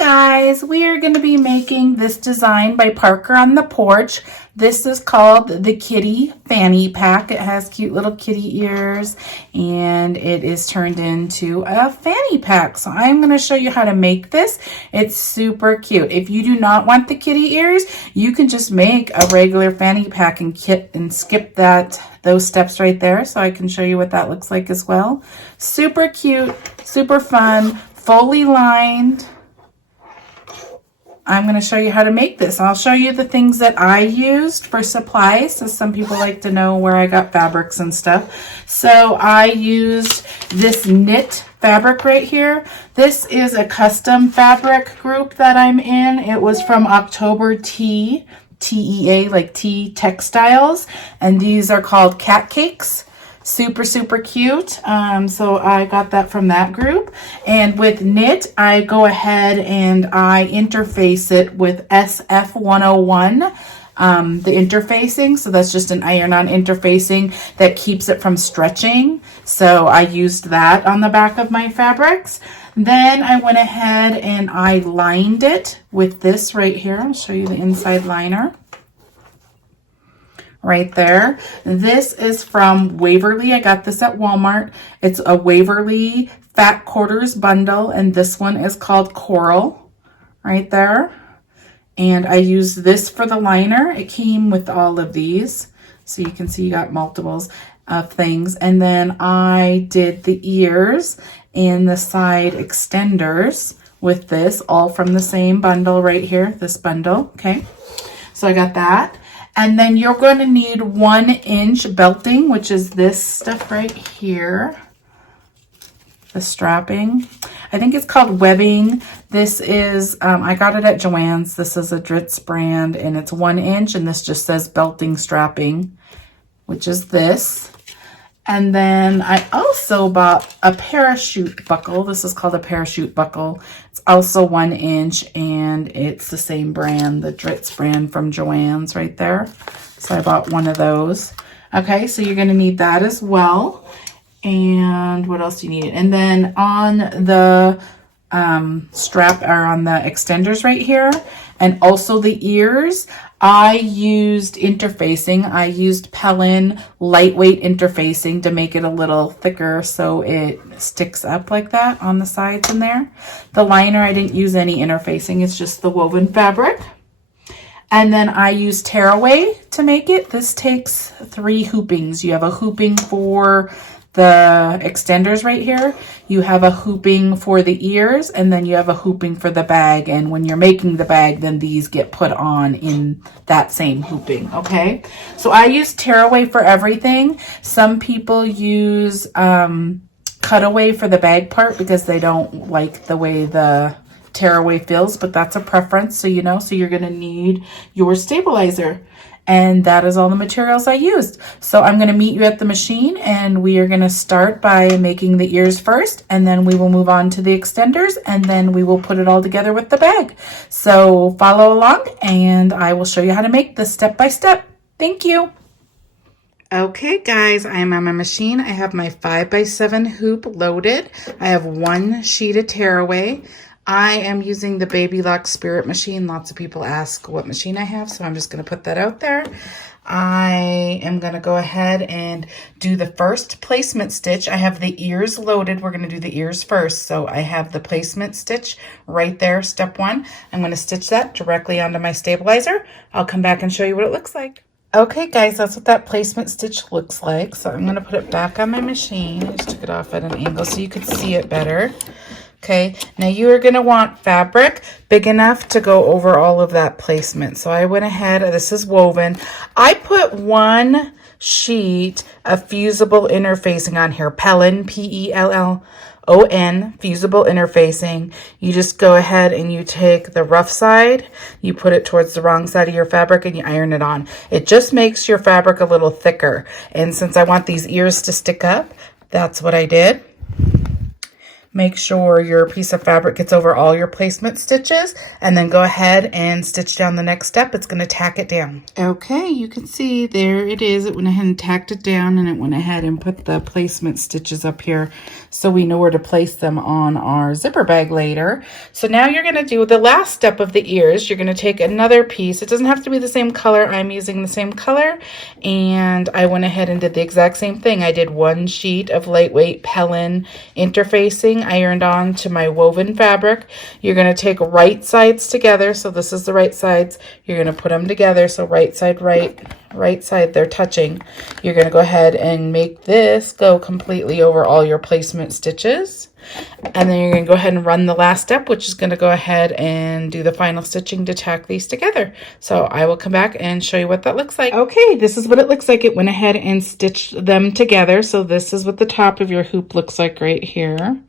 guys, we are going to be making this design by Parker on the Porch. This is called the Kitty Fanny Pack. It has cute little kitty ears and it is turned into a fanny pack. So I'm going to show you how to make this. It's super cute. If you do not want the kitty ears, you can just make a regular fanny pack and skip those steps right there. So I can show you what that looks like as well. Super cute, super fun, fully lined. I'm going to show you how to make this. I'll show you the things that I used for supplies, so some people like to know where I got fabrics and stuff. So I used this knit fabric right here. This is a custom fabric group that I'm in. It was from October Tea, TEA, like tea textiles, and these are called cat cakes. Super, super cute. So I got that from that group. And with knit, I go ahead and I interface it with SF101, the interfacing. So that's just an iron-on interfacing that keeps it from stretching. So I used that on the back of my fabrics. Then I went ahead and I lined it with this right here. I'll show you the inside liner. Right there. This is from Waverly. I got this at Walmart. It's a Waverly Fat Quarters bundle, and this one is called Coral. Right there. And I used this for the liner. It came with all of these. So you can see you got multiples of things. And then I did the ears and the side extenders with this, all from the same bundle right here, this bundle. Okay. So I got that. And then you're going to need 1-inch belting, which is this stuff right here. The strapping. I think it's called webbing. This is, I got it at Joann's. This is a Dritz brand and it's 1 inch and this just says belting strapping, which is this. And then I also bought a parachute buckle. This is called a parachute buckle. It's also 1 inch and it's the same brand, the Dritz brand from Joann's right there. So I bought one of those. Okay, so you're gonna need that as well. And what else do you need? And then on the strap or on the extenders right here, and also the ears, I used interfacing. I used Pellin lightweight interfacing to make it a little thicker so it sticks up like that on the sides in there. The liner, I didn't use any interfacing. It's just the woven fabric. And then I used tearaway to make it. This takes 3 hoopings. You have a hooping for the extenders right here, you have a hooping for the ears, and then you have a hooping for the bag. And when you're making the bag, then these get put on in that same hooping. Okay, so I use tearaway for everything. Some people use cutaway for the bag part because they don't like the way the tearaway feels, but that's a preference. So you know, so you're gonna need your stabilizer. And that is all the materials I used. So I'm going to meet you at the machine and we are going to start by making the ears first, and then we will move on to the extenders, and then we will put it all together with the bag. So follow along and I will show you how to make this step by step. Thank you. Okay guys, I am on my machine. I have my 5x7 hoop loaded. I have 1 sheet of tearaway. I am using the Baby Lock Spirit machine. Lots of people ask what machine I have, so I'm just going to put that out there. I am going to go ahead and do the first placement stitch. I have the ears loaded. We're going to do the ears first. So I have the placement stitch right there, step 1. I'm going to stitch that directly onto my stabilizer. I'll come back and show you what it looks like. Okay guys, that's what that placement stitch looks like. So I'm going to put it back on my machine. I just took it off at an angle so you could see it better. Okay, now you are going to want fabric big enough to go over all of that placement. So I went ahead, this is woven. I put 1 sheet of fusible interfacing on here, Pellin, P-E-L-L-O-N, fusible interfacing. You just go ahead and you take the rough side, you put it towards the wrong side of your fabric and you iron it on. It just makes your fabric a little thicker. And since I want these ears to stick up, that's what I did. Make sure your piece of fabric gets over all your placement stitches, and then go ahead and stitch down the next step. It's going to tack it down. Okay, you can see there it is. It went ahead and tacked it down, and it went ahead and put the placement stitches up here so we know where to place them on our zipper bag later. So now you're going to do the last step of the ears. You're going to take another piece. It doesn't have to be the same color. I'm using the same color, and I went ahead and did the exact same thing. I did one sheet of lightweight Pellin interfacing ironed on to my woven fabric. You're going to take right sides together. So this is the right sides. You're going to put them together. So right side, right side, they're touching. You're going to go ahead and make this go completely over all your placement stitches. And then you're going to go ahead and run the last step, which is going to go ahead and do the final stitching to tack these together. So I will come back and show you what that looks like. Okay, this is what it looks like. It went ahead and stitched them together. So this is what the top of your hoop looks like right here.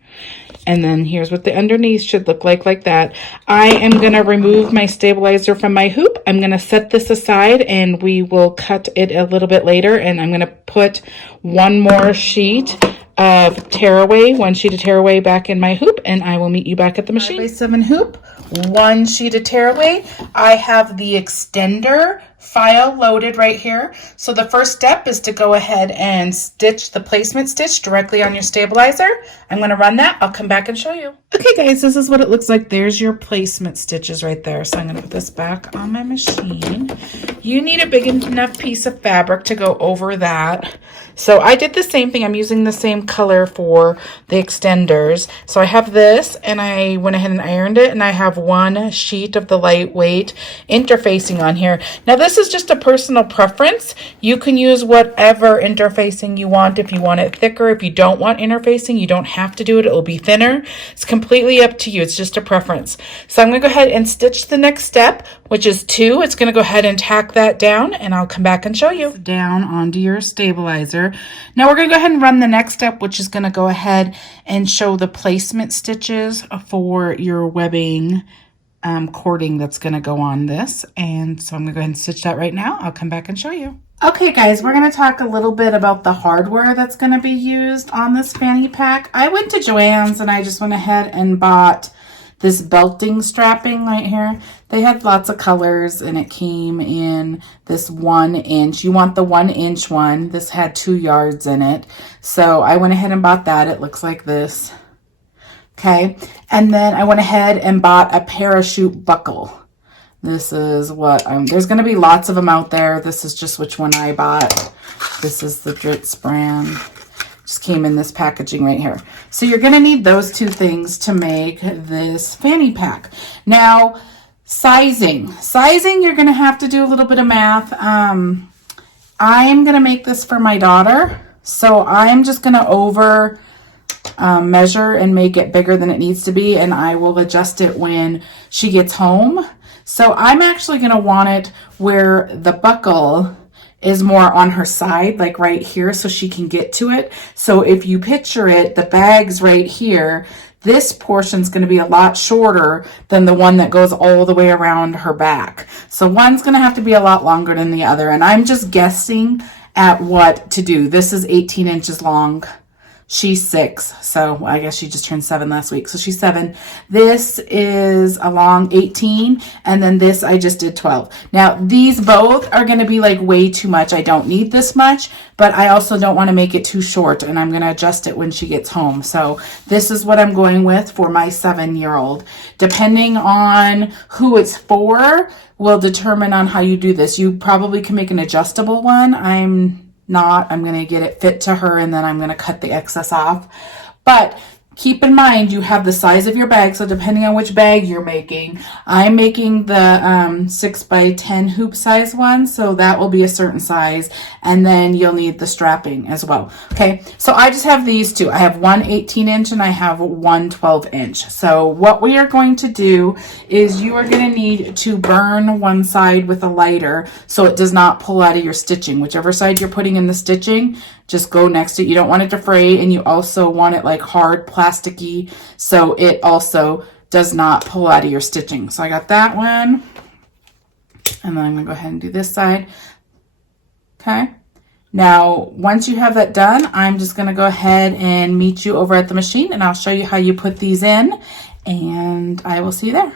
And then here's what the underneath should look like that. I am going to remove my stabilizer from my hoop. I'm going to set this aside and we will cut it a little bit later. And I'm going to put one more sheet of tearaway, one sheet of tearaway back in my hoop, and I will meet you back at the machine. 5x7 hoop, one sheet of tearaway. I have the extender file loaded right here. So the first step is to go ahead and stitch the placement stitch directly on your stabilizer. I'm going to run that. I'll come back and show you. Okay guys, this is what it looks like. There's your placement stitches right there. So I'm going to put this back on my machine. You need a big enough piece of fabric to go over that. So I did the same thing. I'm using the same color for the extenders. So I have this, and I went ahead and ironed it, and I have one sheet of the lightweight interfacing on here. Now this is just a personal preference. You can use whatever interfacing you want. If you want it thicker, if you don't want interfacing, you don't have to do it. It will be thinner. It's completely up to you. It's just a preference. So I'm going to go ahead and stitch the next step, which is 2. It's going to go ahead and tack that down, and I'll come back and show you. Down onto your stabilizer. Now we're going to go ahead and run the next step, which is going to go ahead and show the placement stitches for your webbing cording that's going to go on this. And so I'm going to go ahead and stitch that right now. I'll come back and show you. Okay guys, we're going to talk a little bit about the hardware that's going to be used on this fanny pack. I went to Joann's and I just went ahead and bought this belting strapping right here. They had lots of colors and it came in this 1 inch. You want the 1 inch one. This had 2 yards in it. So I went ahead and bought that. It looks like this. Okay. And then I went ahead and bought a parachute buckle. This is what there's going to be lots of them out there. This is just which one I bought. This is the Dritz brand. Just came in this packaging right here. So you're going to need those 2 things to make this fanny pack. Now, sizing, you're going to have to do a little bit of math. I'm going to make this for my daughter. So I'm just going to over measure and make it bigger than it needs to be. And I will adjust it when she gets home. So I'm actually going to want it where the buckle is more on her side, like right here, so she can get to it. So if you picture it, the bag's right here. This portion's going to be a lot shorter than the one that goes all the way around her back. So one's going to have to be a lot longer than the other. And I'm just guessing at what to do. This is 18 inches long. She's 6, so I guess she just turned 7 last week. So she's 7. This is a long 18, and then this I just did 12. Now, these both are going to be like way too much. I don't need this much, but I also don't want to make it too short, and I'm going to adjust it when she gets home. So this is what I'm going with for my 7-year-old. Depending on who it's for will determine on how you do this. You probably can make an adjustable one. I'm going to get it fit to her, and then I'm going to cut the excess off. But keep in mind, you have the size of your bag. So depending on which bag you're making, I'm making the 6x10 hoop size one. So that will be a certain size. And then you'll need the strapping as well. Okay. So I just have these 2. I have one 18 inch and I have one 12 inch. So what we are going to do is you are going to need to burn one side with a lighter so it does not pull out of your stitching. Whichever side you're putting in the stitching, just go next to it. You don't want it to fray, and you also want it like hard, plasticky, so it also does not pull out of your stitching. So I got that one, and then I'm going to go ahead and do this side. Okay. Now, once you have that done, I'm just gonna go ahead and meet you over at the machine and I'll show you how you put these in and I will see you there.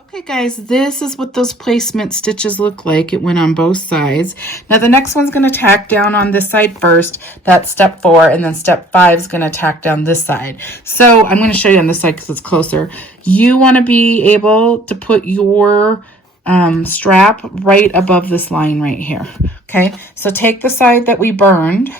Okay guys, this is what those placement stitches look like. It went on both sides. Now the next one's gonna tack down on this side first. That's step 4, and then step 5 is gonna tack down this side. So I'm gonna show you on this side because it's closer. You wanna be able to put your strap right above this line right here. Okay, so take the side that we burned.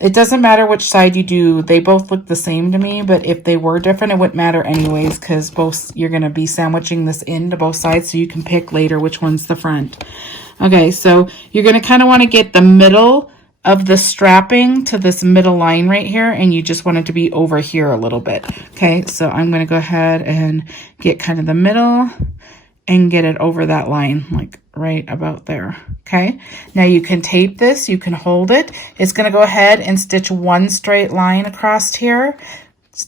It doesn't matter which side you do. They both look the same to me, but if they were different, it wouldn't matter anyways because both you're going to be sandwiching this into both sides so you can pick later which one's the front. Okay, so you're going to kind of want to get the middle of the strapping to this middle line right here, and you just want it to be over here a little bit. Okay, so I'm going to go ahead and get kind of the middle and get it over that line, like right about there. Okay, now you can tape this, you can hold it. It's going to go ahead and stitch one straight line across here,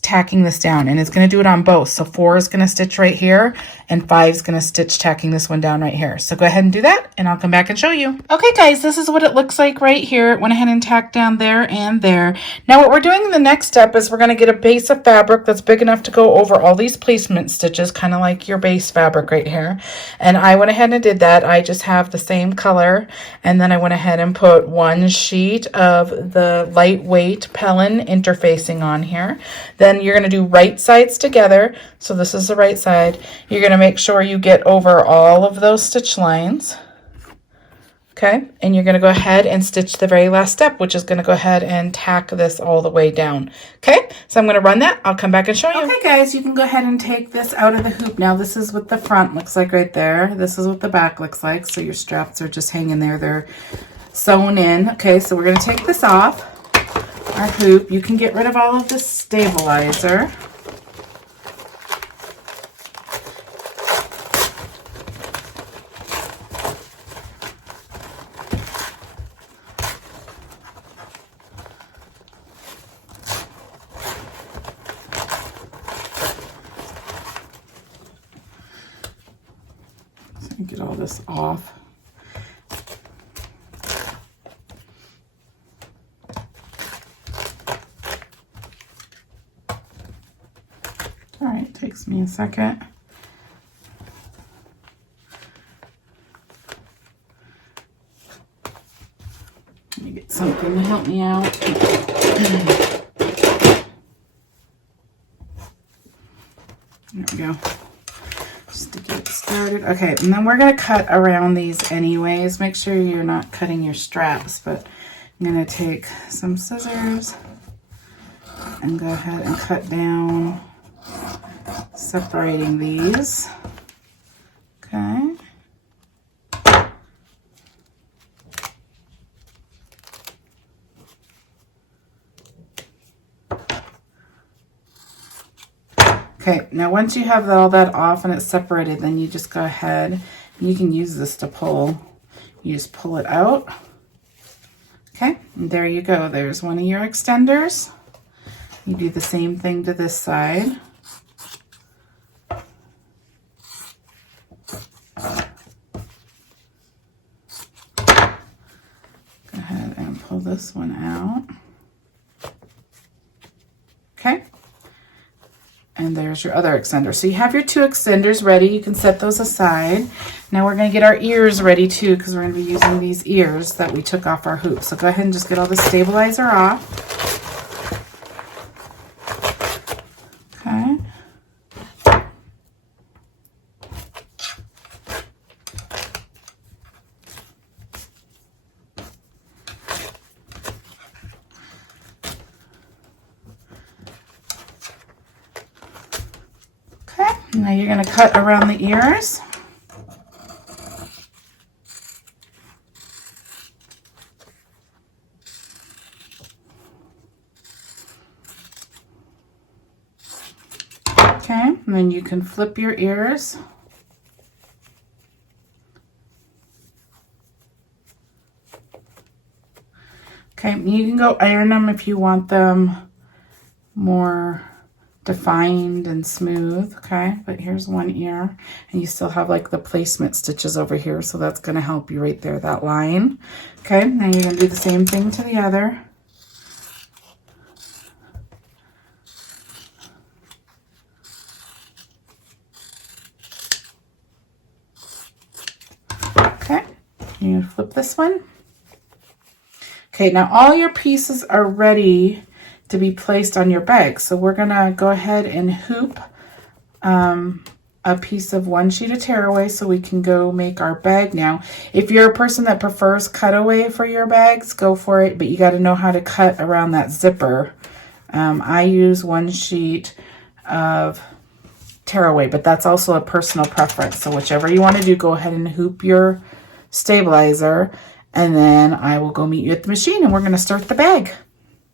tacking this down, and it's going to do it on both. So 4 is going to stitch right here and 5 is going to stitch tacking this one down right here. So go ahead and do that and I'll come back and show you. Okay guys, this is what it looks like right here. It went ahead and tacked down there and there. Now what we're doing in the next step is we're going to get a base of fabric that's big enough to go over all these placement stitches, kind of like your base fabric right here. And I went ahead and did that. I just have the same color, and then I went ahead and put one sheet of the lightweight Pellin interfacing on here. Then you're going to do right sides together. So this is the right side. You're going to make sure you get over all of those stitch lines. Okay, and you're going to go ahead and stitch the very last step, which is going to go ahead and tack this all the way down. Okay, so I'm going to run that. I'll come back and show you. Okay guys, you can go ahead and take this out of the hoop. Now this is what the front looks like right there. This is what the back looks like. So your straps are just hanging there. They're sewn in. Okay, so we're going to take this off our hoop. You can get rid of all of this stabilizer. Get all this off. All right, takes me a second. Let me get something to help me out. There we go. Just to get started. Okay, and then we're going to cut around these anyways. Make sure you're not cutting your straps, but I'm going to take some scissors and go ahead and cut down, separating these. Okay. Okay, now once you have all that off and it's separated, then you just go ahead and you can use this to pull. You just pull it out. Okay, and there you go. There's one of your extenders. You do the same thing to this side. Go ahead and pull this one out. Okay. And there's your other extender. So you have your 2 extenders ready. You can set those aside. Now we're going to get our ears ready too, because we're going to be using these ears that we took off our hoop. So go ahead and just get all the stabilizer off. Okay. Now you're going to cut around the ears. Okay, and then you can flip your ears. Okay, you can go iron them if you want them more defined and smooth, okay? But here's one ear, and you still have like the placement stitches over here, so that's gonna help you right there, that line. Okay, now you're gonna do the same thing to the other. Okay, you're gonna flip this one. Okay, now all your pieces are ready to be placed on your bag. So we're gonna go ahead and hoop a piece of one sheet of tearaway so we can go make our bag now. If you're a person that prefers cutaway for your bags, go for it, but you gotta know how to cut around that zipper. I use one sheet of tearaway, but that's also a personal preference. So whichever you wanna do, go ahead and hoop your stabilizer, and then I will go meet you at the machine and we're gonna start the bag.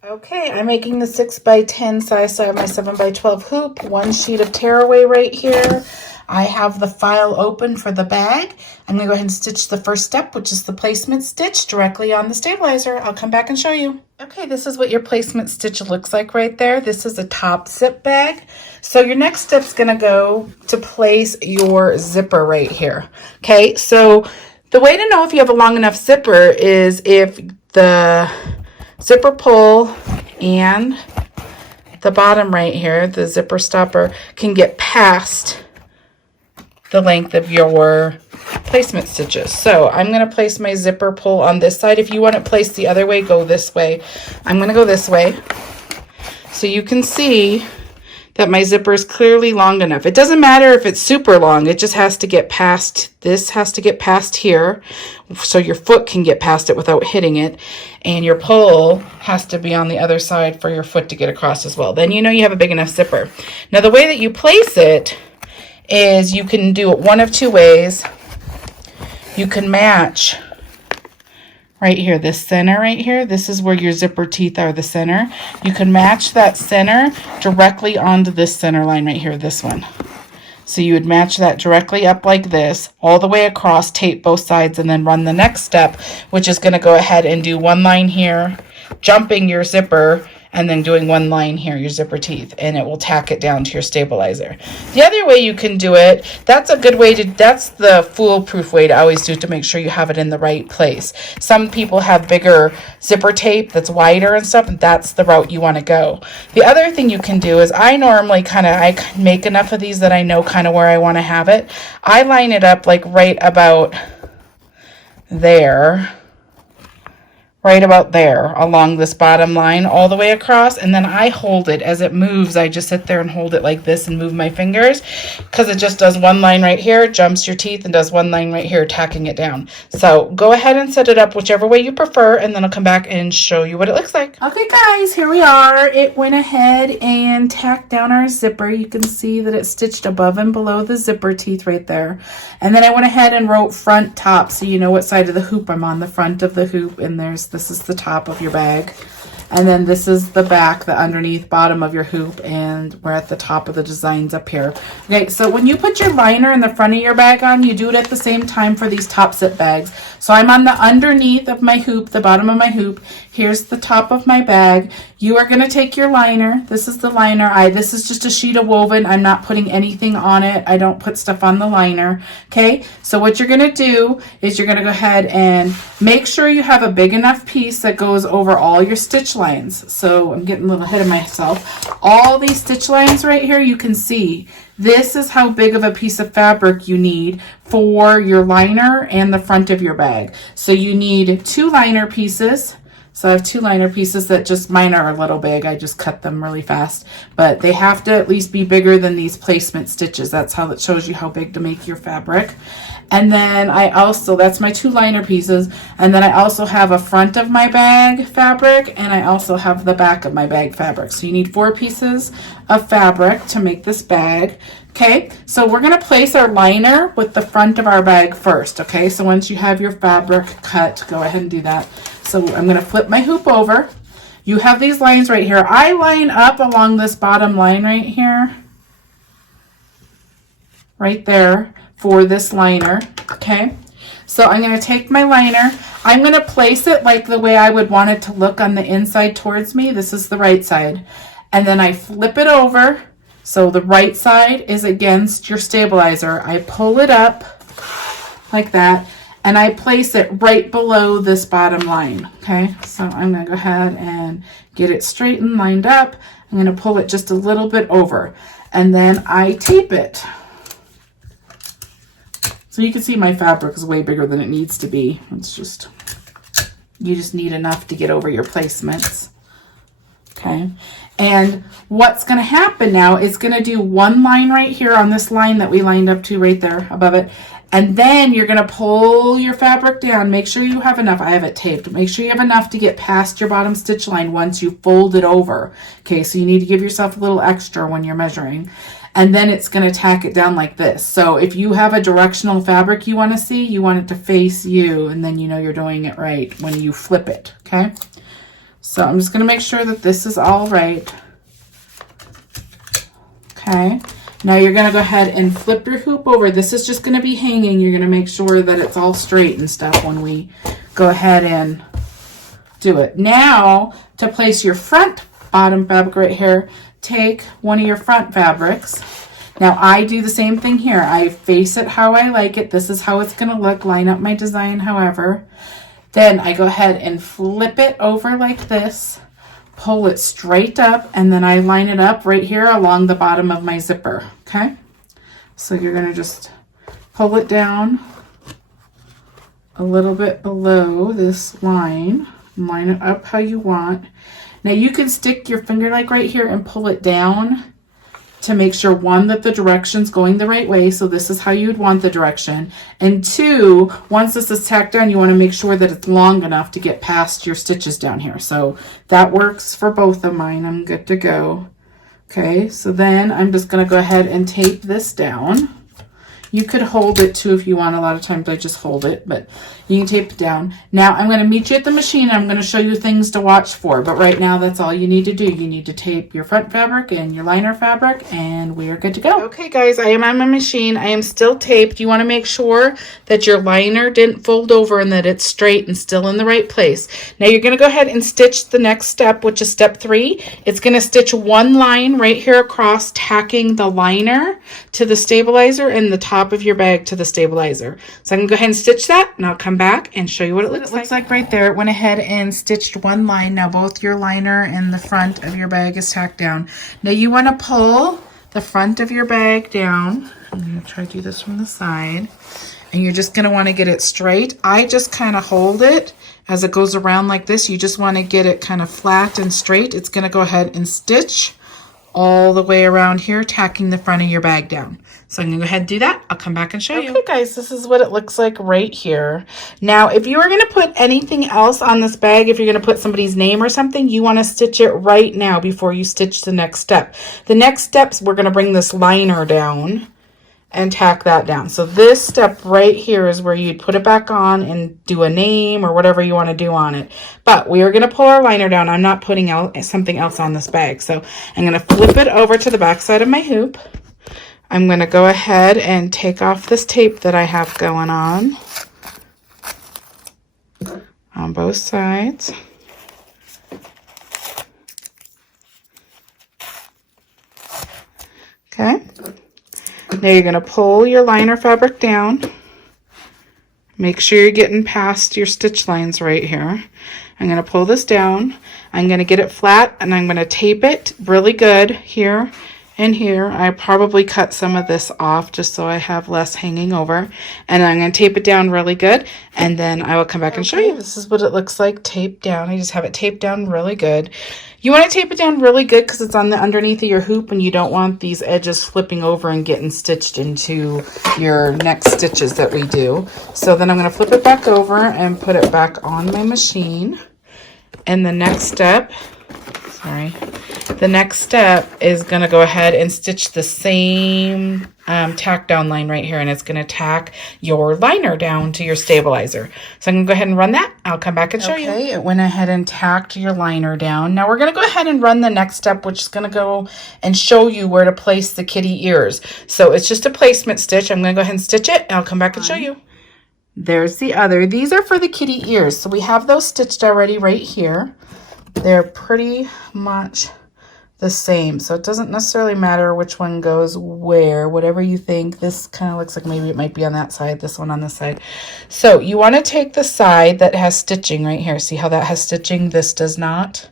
Okay, I'm making the 6x10 size, so I have my 7x12 hoop, one sheet of tearaway right here. I have the file open for the bag. I'm gonna go ahead and stitch the first step, which is the placement stitch directly on the stabilizer. I'll come back and show you. Okay, this is what your placement stitch looks like right there. This is a top zip bag. So your next step's gonna go to place your zipper right here. Okay, so the way to know if you have a long enough zipper is if the zipper pull and the bottom right here, the zipper stopper, can get past the length of your placement stitches. So I'm going to place my zipper pull on this side. If you want it placed the other way, go this way. I'm going to go this way. So you can see that my zipper is clearly long enough. It doesn't matter if it's super long, it just has to get past, this has to get past here, so your foot can get past it without hitting it, and your pull has to be on the other side for your foot to get across as well. Then you know you have a big enough zipper. Now the way that you place it is you can do it one of two ways. You can match right here, this center right here, this is where your zipper teeth are, the center. You can match that center directly onto this center line right here, this one. So you would match that directly up like this, all the way across, tape both sides, and then run the next step, which is going to go ahead and do one line here, jumping your zipper, and then doing one line here, your zipper teeth, and it will tack it down to your stabilizer. The other way you can do it, that's a good way to, that's the foolproof way to always do it, to make sure you have it in the right place. Some people have bigger zipper tape that's wider and stuff, and that's the route you want to go. The other thing you can do is, I normally I make enough of these that I know kind of where I want to have it. I line it up like right about there, right about there along this bottom line all the way across, and then I hold it as it moves. I just sit there and hold it like this and move my fingers, because it just does one line right here, jumps your teeth, and does one line right here, tacking it down. So go ahead and set it up whichever way you prefer, and then I'll come back and show you what it looks like. Okay guys, here we are. It went ahead and tacked down our zipper. You can see that it's stitched above and below the zipper teeth right there. And then I went ahead and wrote front top, so you know what side of the hoop I'm on, the front of the hoop, and this is the top of your bag, and then this is the back, the underneath bottom of your hoop, and we're at the top of the designs up here. Okay, so when you put your liner in the front of your bag on, you do it at the same time for these top zip bags. So I'm on the underneath of my hoop, the bottom of my hoop. Here's the top of my bag. You are going to take your liner. This is the liner. This is just a sheet of woven. I'm not putting anything on it. I don't put stuff on the liner. Okay, so what you're going to do is you're going to go ahead and make sure you have a big enough piece that goes over all your stitch lines. So I'm getting a little ahead of myself. All these stitch lines right here, you can see this is how big of a piece of fabric you need for your liner and the front of your bag. So you need 2 liner pieces. So I have 2 liner pieces that just, mine are a little big. I just cut them really fast, but they have to at least be bigger than these placement stitches. That's how it shows you how big to make your fabric. And then I also, that's my 2 liner pieces. And then I also have a front of my bag fabric, and I also have the back of my bag fabric. So you need 4 pieces of fabric to make this bag. Okay, so we're going to place our liner with the front of our bag first. Okay, so once you have your fabric cut, go ahead and do that. So I'm going to flip my hoop over. You have these lines right here. I line up along this bottom line right here, right there, for this liner. Okay, so I'm going to take my liner. I'm going to place it like the way I would want it to look on the inside towards me. This is the right side. And then I flip it over, So the right side is against your stabilizer. I pull it up like that, and I place it right below this bottom line, okay? So I'm gonna go ahead and get it straight and lined up. I'm gonna pull it just a little bit over, and then I tape it. So you can see my fabric is way bigger than it needs to be. It's just, you just need enough to get over your placements. Okay, and what's going to happen now is going to do one line right here on this line that we lined up to right there above it, and then you're going to pull your fabric down. Make sure you have enough. I have it taped. Make sure you have enough to get past your bottom stitch line once you fold it over. Okay, so you need to give yourself a little extra when you're measuring. And then it's going to tack it down like this. So if you have a directional fabric you want to see, you want it to face you, and then you know you're doing it right when you flip it, okay? So I'm just going to make sure that this is all right. Okay, now you're going to go ahead and flip your hoop over. This is just going to be hanging. You're going to make sure that it's all straight and stuff when we go ahead and do it. Now, to place your front bottom fabric right here, take one of your front fabrics. Now I do the same thing here. I face it how I like it. This is how it's going to look. Line up my design however. Then I go ahead and flip it over like this, pull it straight up, and then I line it up right here along the bottom of my zipper. Okay, so you're going to just pull it down a little bit below this line, line it up how you want. Now you can stick your finger like right here and pull it down to make sure, one, that the direction's going the right way. So this is how you'd want the direction. And two, once this is tacked down, you want to make sure that it's long enough to get past your stitches down here. So that works for both of mine. I'm good to go. Okay, so then I'm just going to go ahead and tape this down. You could hold it too if you want. A lot of times I just hold it, but you can tape it down. Now I'm going to meet you at the machine. I'm going to show you things to watch for, but right now that's all you need to do. You need to tape your front fabric and your liner fabric, and we are good to go. Okay guys, I am on my machine. I am still taped. You want to make sure that your liner didn't fold over and that it's straight and still in the right place. Now you're going to go ahead and stitch the next step, which is step 3. It's going to stitch one line right here across, tacking the liner to the stabilizer and the top of your bag to the stabilizer. So I'm gonna go ahead and stitch that, and I'll come back and show you what it looks like right there. It went ahead and stitched one line. Now both your liner and the front of your bag is tacked down. Now you want to pull the front of your bag down. I'm gonna try to do this from the side, and you're just gonna want to get it straight. I just kind of hold it as it goes around like this. You just want to get it kind of flat and straight. It's gonna go ahead and stitch all the way around here, tacking the front of your bag down. So I'm gonna go ahead and do that. I'll come back and show you. Okay guys, this is what it looks like right here. Now, if you are gonna put anything else on this bag, if you're gonna put somebody's name or something, you wanna stitch it right now before you stitch the next step. The next steps, we're gonna bring this liner down and tack that down. So this step right here is where you'd put it back on and do a name or whatever you want to do on it. But we are going to pull our liner down. I'm not putting out something else on this bag. So I'm going to flip it over to the back side of my hoop. I'm going to go ahead and take off this tape that I have going on both sides. Okay. Now you're going to pull your liner fabric down. Make sure you're getting past your stitch lines right here. I'm going to pull this down. I'm going to get it flat, and I'm going to tape it really good here and here. I probably cut some of this off just so I have less hanging over. And I'm going to tape it down really good, and then I will come back and show you. This is what it looks like taped down. I just have it taped down really good. You want to tape it down really good because it's on the underneath of your hoop, and you don't want these edges flipping over and getting stitched into your next stitches that we do. So then I'm going to flip it back over and put it back on my machine. And the next step, the next step is going to go ahead and stitch the same tack down line right here, and it's going to tack your liner down to your stabilizer. So I'm going to go ahead and run that. I'll come back and show you. Okay, it went ahead and tacked your liner down. Now we're going to go ahead and run the next step, which is going to go and show you where to place the kitty ears. So it's just a placement stitch. I'm going to go ahead and stitch it, and I'll come back and show you. There's the other. These are for the kitty ears. So we have those stitched already right here. They're pretty much the same. So it doesn't necessarily matter which one goes where, whatever you think. This kind of looks like maybe it might be on that side, this one on this side. So you want to take the side that has stitching right here. See how that has stitching? This does not.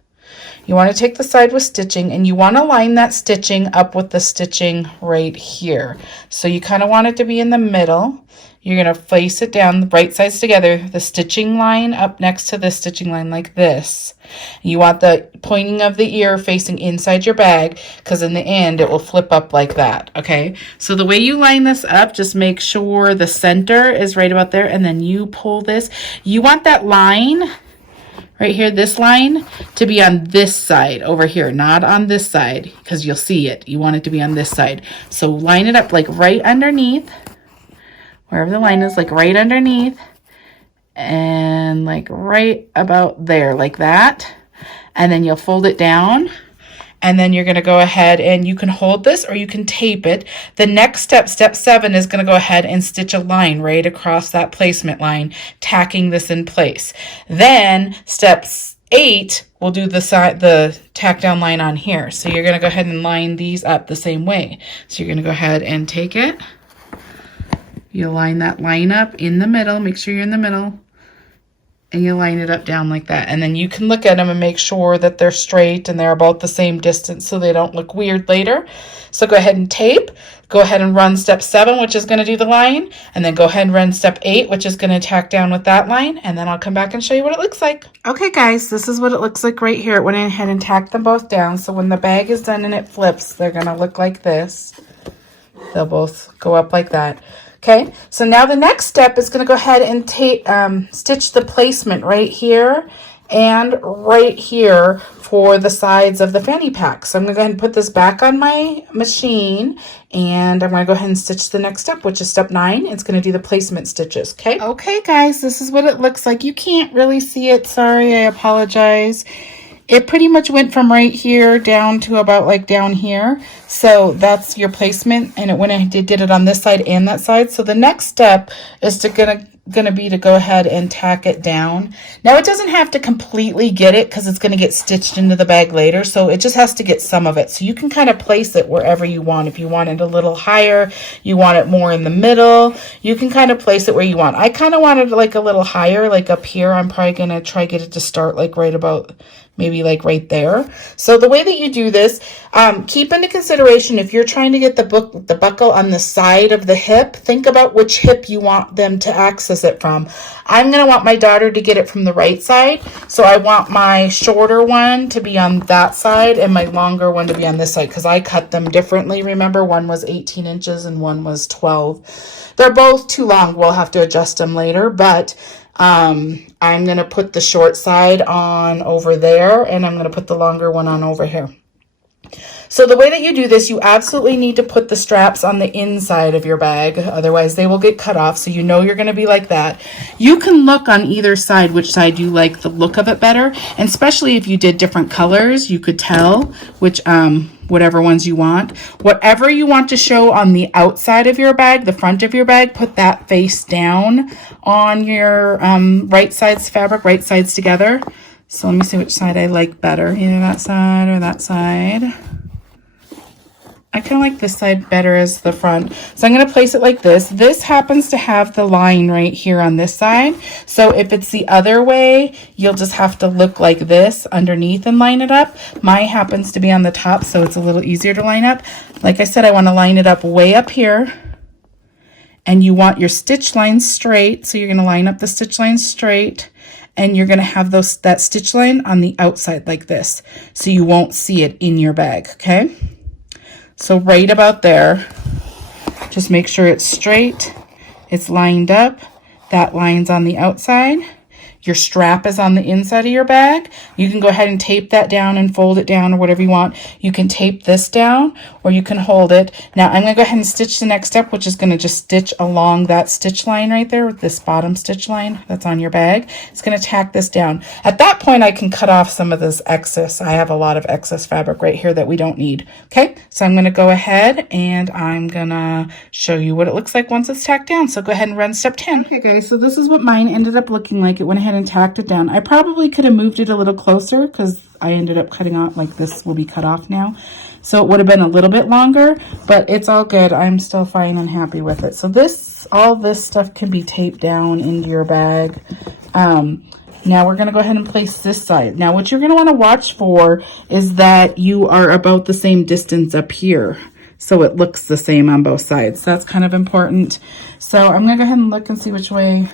You want to take the side with stitching and you want to line that stitching up with the stitching right here. So you kind of want it to be in the middle. You're going to face it down, the right sides together, the stitching line up next to the stitching line like this. You want the pointing of the ear facing inside your bag because in the end it will flip up like that, okay? So the way you line this up, just make sure the center is right about there and then you pull this. You want that line right here, this line, to be on this side over here, not on this side because you'll see it. You want it to be on this side. So line it up like right underneath. Wherever the line is, like right underneath and like right about there, like that. And then you'll fold it down and then you're gonna go ahead and you can hold this or you can tape it. The next step, step 7, is gonna go ahead and stitch a line right across that placement line, tacking this in place. Then step 8, we'll do the tack down line on here. So you're gonna go ahead and line these up the same way. So you're gonna go ahead and take it. You line that line up in the middle, make sure you're in the middle, and you line it up down like that. And then you can look at them and make sure that they're straight and they're about the same distance so they don't look weird later. So go ahead and tape, go ahead and run step 7, which is gonna do the line, and then go ahead and run step 8, which is gonna tack down with that line, and then I'll come back and show you what it looks like. Okay guys, this is what it looks like right here. It went ahead and tacked them both down, so when the bag is done and it flips, they're gonna look like this. They'll both go up like that. Okay, so now the next step is going to go ahead and stitch the placement right here and right here for the sides of the fanny pack. So I'm going to go ahead and put this back on my machine and I'm going to go ahead and stitch the next step, which is step 9. It's going to do the placement stitches, okay? Okay, guys, this is what it looks like. You can't really see it. Sorry, I apologize. It pretty much went from right here down to about like down here. So that's your placement, and it went and did it on this side and that side. So the next step is gonna be to go ahead and tack it down. Now it doesn't have to completely get it because it's gonna get stitched into the bag later. So it just has to get some of it. So you can kind of place it wherever you want. If you want it a little higher, you want it more in the middle, you can kind of place it where you want. I kind of wanted it like a little higher, like up here. I'm probably gonna try get it to start like right about maybe like right there. So the way that you do this, keep into consideration if you're trying to get the buckle on the side of the hip, think about which hip you want them to access it from. I'm going to want my daughter to get it from the right side. So I want my shorter one to be on that side and my longer one to be on this side because I cut them differently. Remember, one was 18 inches and one was 12. They're both too long. We'll have to adjust them later, but I'm going to put the short side on over there and I'm going to put the longer one on over here. So the way that you do this, you absolutely need to put the straps on the inside of your bag. Otherwise they will get cut off. So you know you're going to be like that. You can look on either side which side you like the look of it better. And especially if you did different colors, you could tell which whatever ones you want. Whatever you want to show on the outside of your bag, the front of your bag, put that face down on your right sides fabric, right sides together. So let me see which side I like better, either that side or that side. I kind of like this side better as the front. So I'm going to place it like this. This happens to have the line right here on this side. So if it's the other way, you'll just have to look like this underneath and line it up. Mine happens to be on the top, so it's a little easier to line up. Like I said, I want to line it up way up here. And you want your stitch lines straight. So you're going to line up the stitch lines straight. And you're going to have that stitch line on the outside like this. So you won't see it in your bag, okay? So right about there, just make sure it's straight, it's lined up, that line's on the outside. Your strap is on the inside of your bag. You can go ahead and tape that down and fold it down or whatever you want. You can tape this down or you can hold it. Now I'm going to go ahead and stitch the next step, which is going to just stitch along that stitch line right there, this bottom stitch line that's on your bag. It's going to tack this down. At that point, I can cut off some of this excess. I have a lot of excess fabric right here that we don't need. Okay, so I'm going to go ahead and I'm going to show you what it looks like once it's tacked down. So go ahead and run step 10. Okay guys, so this is what mine ended up looking like. It went ahead ahead and tacked it down. I probably could have moved it a little closer because I ended up cutting off, like this will be cut off now. So it would have been a little bit longer, but it's all good. I'm still fine and happy with it. So this, all this stuff can be taped down into your bag. Now we're gonna go ahead and place this side. Now what you're gonna wanna watch for is that you are about the same distance up here, so it looks the same on both sides. That's kind of important. So I'm gonna go ahead and look and see which way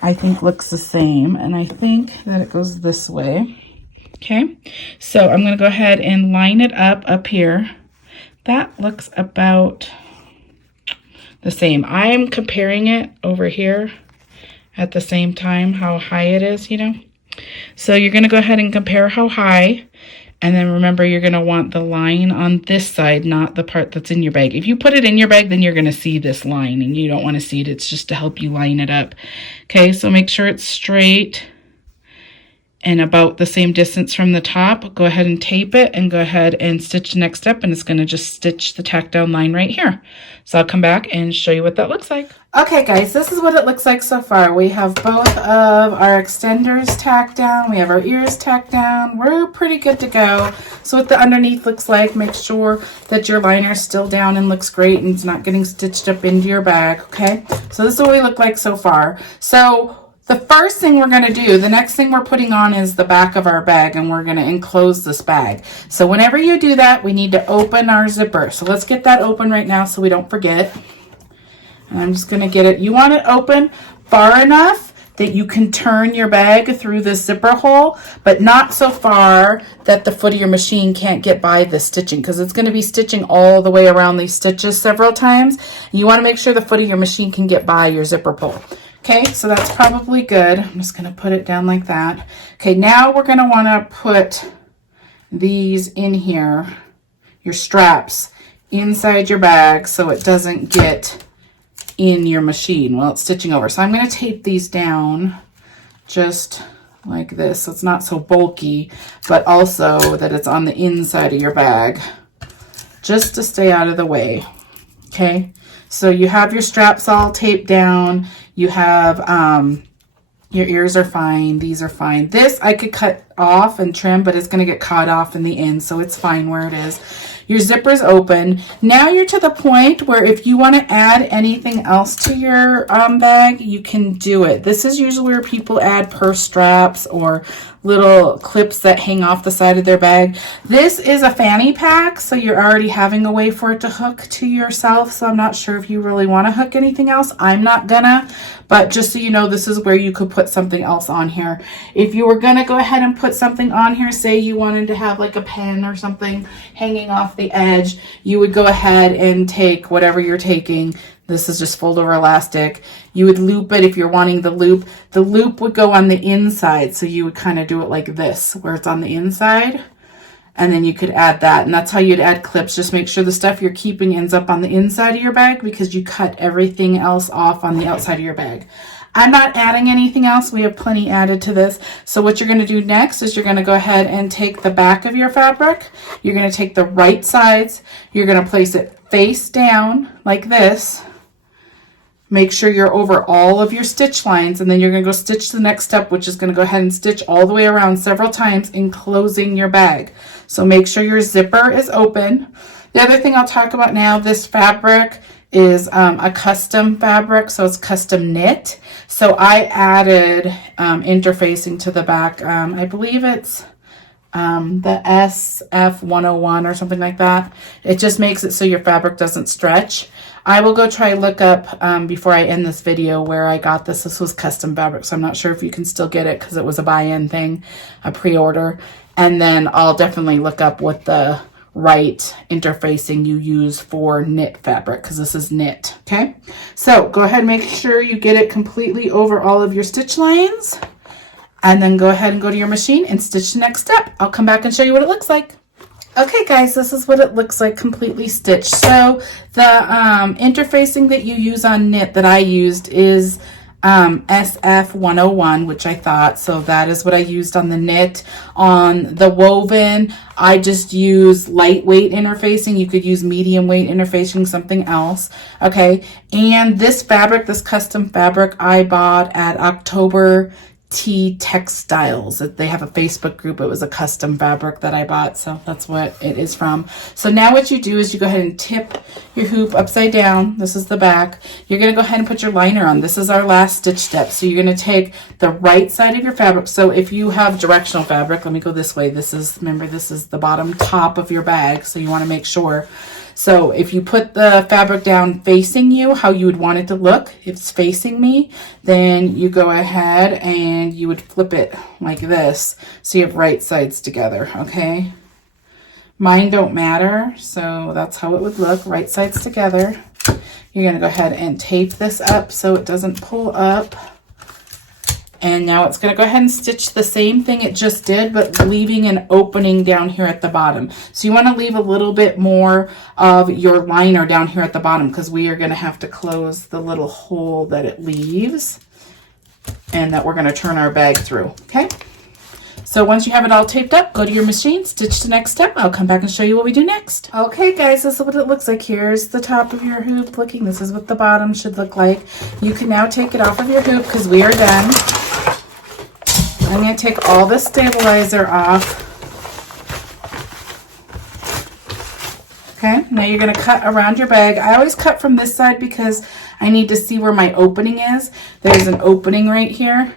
I think looks the same, and I think that it goes this way. Okay, so I'm gonna go ahead and line it up here. That looks about the same. I am comparing it over here at the same time, how high it is, you know. So you're gonna go ahead and compare how high, and then remember you're gonna want the line on this side, not the part that's in your bag. If you put it in your bag, then you're gonna see this line, and you don't wanna see it. It's just to help you line it up. Okay, so make sure it's straight and about the same distance from the top. Go ahead and tape it and go ahead and stitch the next step, and it's gonna just stitch the tack down line right here. So I'll come back and show you what that looks like. Okay guys, this is what it looks like so far. We have both of our extenders tacked down. We have our ears tacked down. We're pretty good to go. So what the underneath looks like, make sure that your liner is still down and looks great and it's not getting stitched up into your bag, okay? So this is what we look like so far. So the first thing we're gonna do, the next thing we're putting on is the back of our bag, and we're gonna enclose this bag. So whenever you do that, we need to open our zipper. So let's get that open right now so we don't forget. And I'm just gonna get it, you want it open far enough that you can turn your bag through this zipper hole, but not so far that the foot of your machine can't get by the stitching, because it's gonna be stitching all the way around these stitches several times. You wanna make sure the foot of your machine can get by your zipper pull. Okay, so that's probably good. I'm just gonna put it down like that. Okay, now we're gonna wanna put these in here, your straps, inside your bag so it doesn't get in your machine while it's stitching over. So I'm gonna tape these down just like this so it's not so bulky, but also that it's on the inside of your bag, just to stay out of the way, okay? So you have your straps all taped down. You have, your ears are fine. These are fine. This I could cut off and trim, but it's going to get caught off in the end, so it's fine where it is. Your zipper's open. Now you're to the point where if you want to add anything else to your bag, you can do it. This is usually where people add purse straps or little clips that hang off the side of their bag. This is a fanny pack, so you're already having a way for it to hook to yourself, so I'm not sure if you really want to hook anything else. I'm not gonna, but just so you know, this is where you could put something else on here. If you were gonna go ahead and put something on here, say you wanted to have like a pen or something hanging off the edge, you would go ahead and take whatever you're taking. This is just fold over elastic. You would loop it if you're wanting the loop. The loop would go on the inside, so you would kind of do it like this, where it's on the inside, and then you could add that, and that's how you'd add clips. Just make sure the stuff you're keeping ends up on the inside of your bag, because you cut everything else off on the outside of your bag. I'm not adding anything else. We have plenty added to this. So what you're going to do next is you're going to go ahead and take the back of your fabric. You're going to take the right sides. You're going to place it face down like this. Make sure you're over all of your stitch lines, and then you're going to go stitch the next step, which is going to go ahead and stitch all the way around several times, enclosing your bag. So make sure your zipper is open. The other thing I'll talk about now, this fabric is a custom fabric, so it's custom knit. So I added interfacing to the back. I believe it's the SF101 or something like that. It just makes it so your fabric doesn't stretch. I will go try look up before I end this video where I got this. This was custom fabric, so I'm not sure if you can still get it because it was a buy-in thing, a pre-order. And then I'll definitely look up what the right interfacing you use for knit fabric, because this is knit, okay? So go ahead and make sure you get it completely over all of your stitch lines, and then go ahead and go to your machine and stitch the next step. I'll come back and show you what it looks like. Okay guys, this is what it looks like completely stitched. So the interfacing that you use on knit that I used is SF101, which I thought, so that is what I used on the knit. On the woven, I just use lightweight interfacing. You could use medium weight interfacing, something else, okay? And this fabric, this custom fabric, I bought at October Textiles. They have a Facebook group. It was a custom fabric that I bought, so that's what it is from. So now what you do is you go ahead and tip your hoop upside down. This is the back. You're going to go ahead and put your liner on. This is our last stitch step. So you're going to take the right side of your fabric. So if you have directional fabric, let me go this way. This is, remember, this is the bottom top of your bag, so you want to make sure. So if you put the fabric down facing you, how you would want it to look, if it's facing me, then you go ahead and you would flip it like this, so you have right sides together, okay? Mine don't matter, so that's how it would look, right sides together. You're gonna go ahead and tape this up so it doesn't pull up. And now it's going to go ahead and stitch the same thing it just did, but leaving an opening down here at the bottom. So you want to leave a little bit more of your liner down here at the bottom, because we are going to have to close the little hole that it leaves and that we're going to turn our bag through. Okay. So once you have it all taped up, go to your machine, stitch the next step. I'll come back and show you what we do next. Okay guys, this is what it looks like. Here's the top of your hoop looking. This is what the bottom should look like. You can now take it off of your hoop because we are done. I'm going to take all the stabilizer off. Okay, now you're going to cut around your bag. I always cut from this side because I need to see where my opening is. There's an opening right here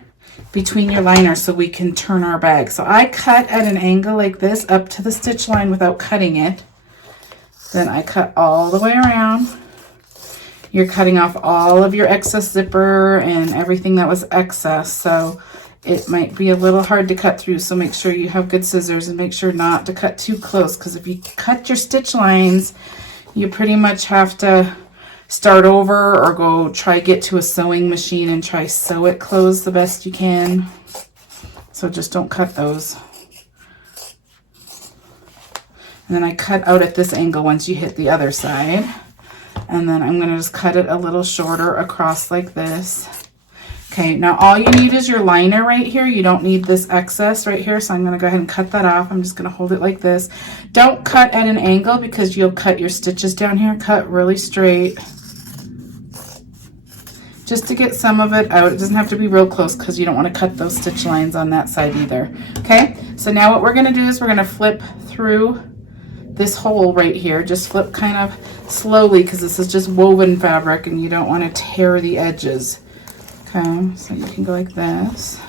between your liner so we can turn our bag. So I cut at an angle like this up to the stitch line without cutting it. Then I cut all the way around. You're cutting off all of your excess zipper and everything that was excess. So it might be a little hard to cut through, so make sure you have good scissors and make sure not to cut too close, because if you cut your stitch lines, you pretty much have to start over or go try get to a sewing machine and try sew it closed the best you can. So just don't cut those. And then I cut out at this angle once you hit the other side. And then I'm going to just cut it a little shorter across like this. Okay, now all you need is your liner right here. You don't need this excess right here, so I'm going to go ahead and cut that off. I'm just going to hold it like this. Don't cut at an angle because you'll cut your stitches down here. Cut really straight. Just to get some of it out. It doesn't have to be real close because you don't want to cut those stitch lines on that side either. Okay, so now what we're going to do is we're going to flip through this hole right here. Just flip kind of slowly because this is just woven fabric and you don't want to tear the edges. Okay, so you can go like this.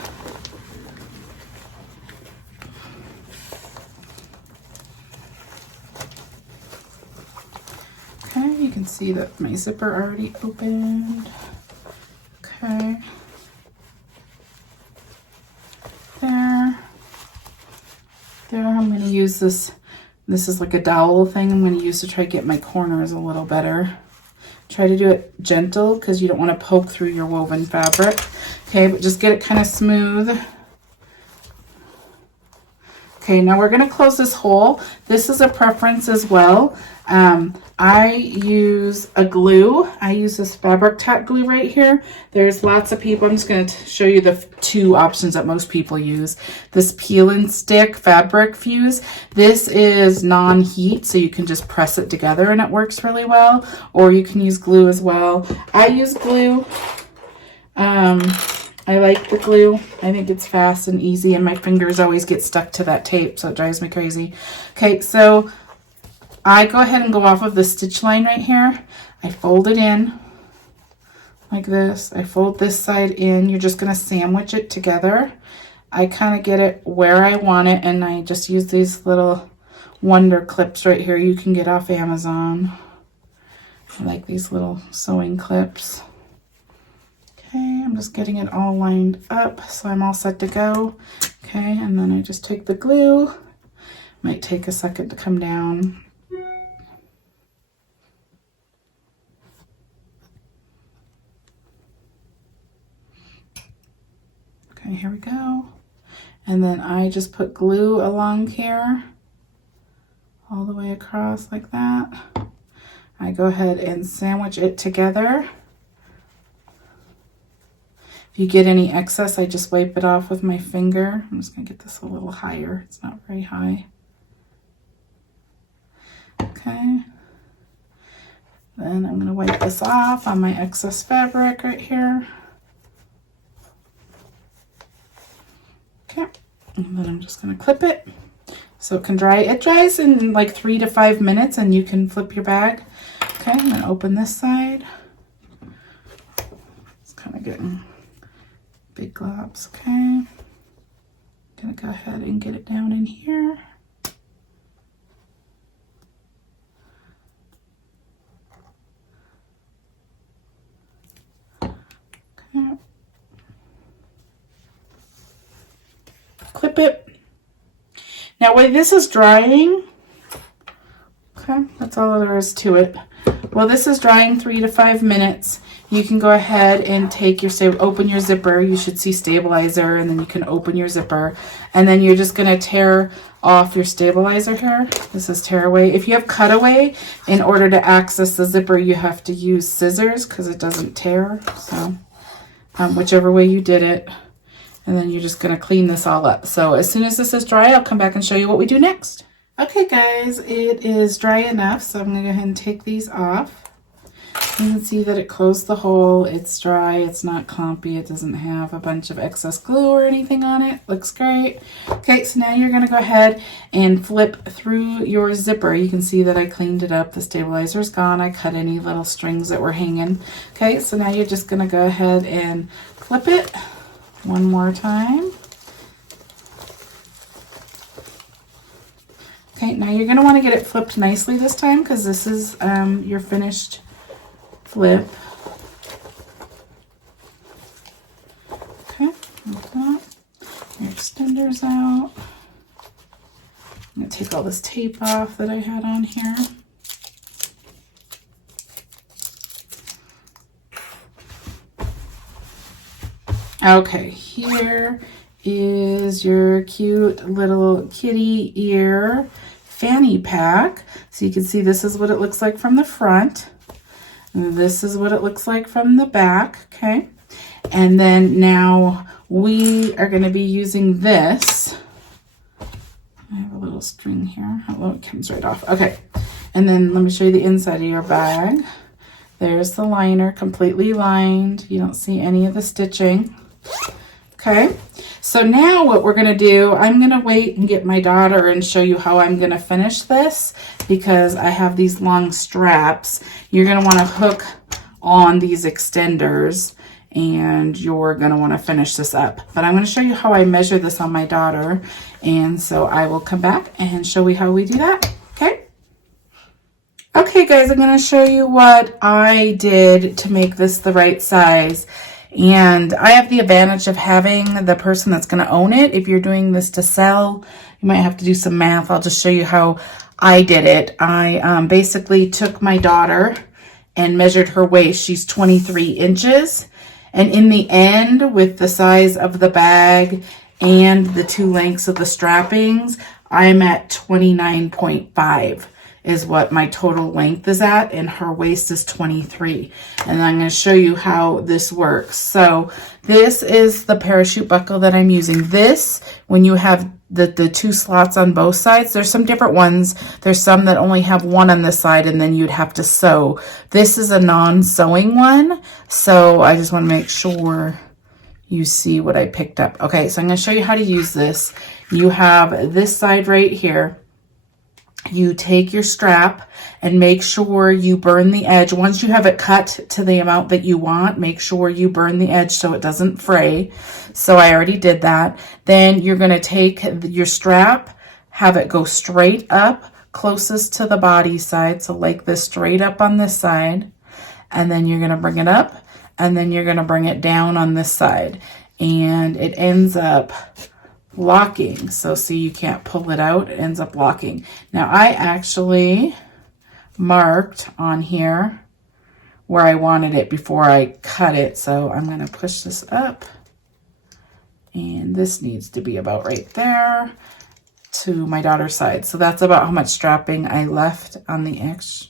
Okay, you can see that my zipper already opened. Okay. There. I'm going to use this. This is like a dowel thing I'm going to use to try to get my corners a little better. Try to do it gentle because you don't want to poke through your woven fabric. Okay, but just get it kind of smooth. Okay, now we're going to close this hole. This is a preference as well. I use a glue. I use this fabric tack glue right here. There's lots of people. I'm just going to show you the two options that most people use. This peel and stick fabric fuse. This is non-heat, so you can just press it together and it works really well. Or you can use glue as well. I use glue. I like the glue. I think it's fast and easy, and my fingers always get stuck to that tape, so it drives me crazy. Okay, so I go ahead and go off of the stitch line right here. I fold it in like this. I fold this side in. You're just going to sandwich it together. I kind of get it where I want it, and I just use these little wonder clips right here you can get off Amazon. I like these little sewing clips. Okay, I'm just getting it all lined up so I'm all set to go. Okay, and then I just take the glue. Might take a second to come down. Okay, here we go. And then I just put glue along here, all the way across like that. I go ahead and sandwich it together. If you get any excess, I just wipe it off with my finger. I'm just gonna get this a little higher. It's not very high. Okay. Then I'm gonna wipe this off on my excess fabric right here. And then I'm just going to clip it so it can dry. It dries in like 3 to 5 minutes and you can flip your bag. Okay, I'm going to open this side. It's kind of getting big globs. Okay, I'm going to go ahead and get it down in here. Okay. Clip it. Now while this is drying, okay, that's all there is to it. While this is drying 3 to 5 minutes, you can go ahead and take your, open your zipper. You should see stabilizer, and then you can open your zipper. And then you're just gonna tear off your stabilizer here. This is tear away. If you have cutaway, in order to access the zipper, you have to use scissors because it doesn't tear. So whichever way you did it. And then you're just going to clean this all up. So as soon as this is dry, I'll come back and show you what we do next. Okay guys, it is dry enough, so I'm going to go ahead and take these off. You can see that it closed the hole. It's dry, it's not clumpy, it doesn't have a bunch of excess glue or anything on it. Looks great. Okay, so now you're going to go ahead and flip through your zipper. You can see that I cleaned it up. The stabilizer's gone. I cut any little strings that were hanging. Okay, so now you're just going to go ahead and flip it one more time. Okay, now you're going to want to get it flipped nicely this time because this is your finished flip. Okay, like that. Your extender's out. I'm going to take all this tape off that I had on here. Okay, here is your cute little kitty ear fanny pack. So you can see this is what it looks like from the front. And this is what it looks like from the back, okay? And then now we are going to be using this. I have a little string here. Oh, it comes right off. Okay, and then let me show you the inside of your bag. There's the liner, completely lined. You don't see any of the stitching. Okay, so now what we're gonna do, I'm gonna wait and get my daughter and show you how I'm gonna finish this because I have these long straps. You're gonna wanna hook on these extenders and you're gonna wanna finish this up. But I'm gonna show you how I measure this on my daughter. And so I will come back and show you how we do that, okay? Okay guys, I'm gonna show you what I did to make this the right size. And I have the advantage of having the person that's going to own it. If you're doing this to sell, you might have to do some math. I'll just show you how I did it. I basically took my daughter and measured her waist. She's 23 inches. And in the end, with the size of the bag and the 2 lengths of the strappings, I'm at 29.5. is what my total length is at, and her waist is 23. And I'm going to show you how this works. So this is the parachute buckle that I'm using. This, when you have the 2 slots on both sides, there's some different ones. There's some that only have 1 on this side and then you'd have to sew. This is a non-sewing one, so I just want to make sure you see what I picked up. Okay, so I'm going to show you how to use this. You have this side right here. You take your strap and make sure you burn the edge. Once you have it cut to the amount that you want, make sure you burn the edge so it doesn't fray. So I already did that. Then you're going to take your strap, have it go straight up closest to the body side. So like this, straight up on this side. And then you're going to bring it up and then you're going to bring it down on this side. And it ends up locking. So see, you can't pull it out. It ends up locking. Now I actually marked on here where I wanted it before I cut it. So I'm going to push this up. And this needs to be about right there to my daughter's side. So that's about how much strapping I left on the edge.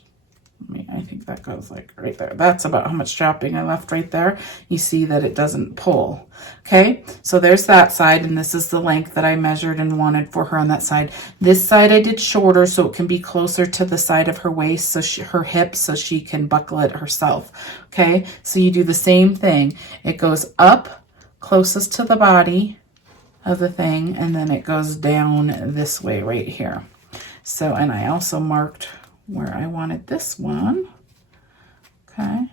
I think that goes like right there. That's about how much strapping I left right there. You see that it doesn't pull. Okay, so there's that side, and this is the length that I measured and wanted for her on that side. This side I did shorter so it can be closer to the side of her waist, so her hips, so she can buckle it herself. Okay, so you do the same thing. It goes up closest to the body, of the thing, and then it goes down this way right here. So, and I also marked where I wanted this one. Okay.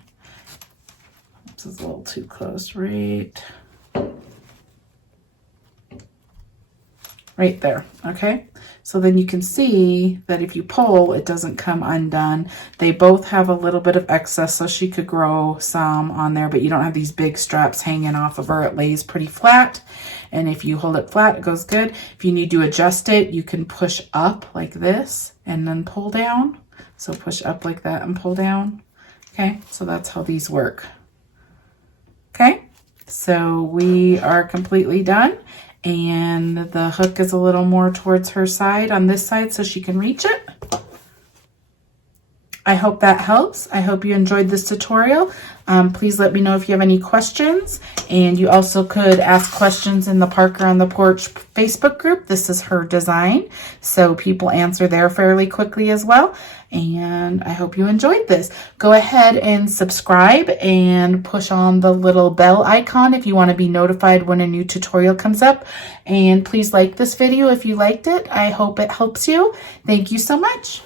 This is a little too close, right there, okay? So then you can see that if you pull, it doesn't come undone. They both have a little bit of excess, so she could grow some on there, but you don't have these big straps hanging off of her. It lays pretty flat, and if you hold it flat, it goes good. If you need to adjust it, you can push up like this and then pull down. So push up like that and pull down, okay? So that's how these work, okay? So we are completely done. And the hook is a little more towards her side on this side so she can reach it. I hope that helps. I hope you enjoyed this tutorial. Please let me know if you have any questions. And you also could ask questions in the Parker on the Porch Facebook group. This is her design, so people answer there fairly quickly as well. And I hope you enjoyed this. Go ahead and subscribe and push on the little bell icon if you want to be notified when a new tutorial comes up. And please like this video if you liked it. I hope it helps you. Thank you so much.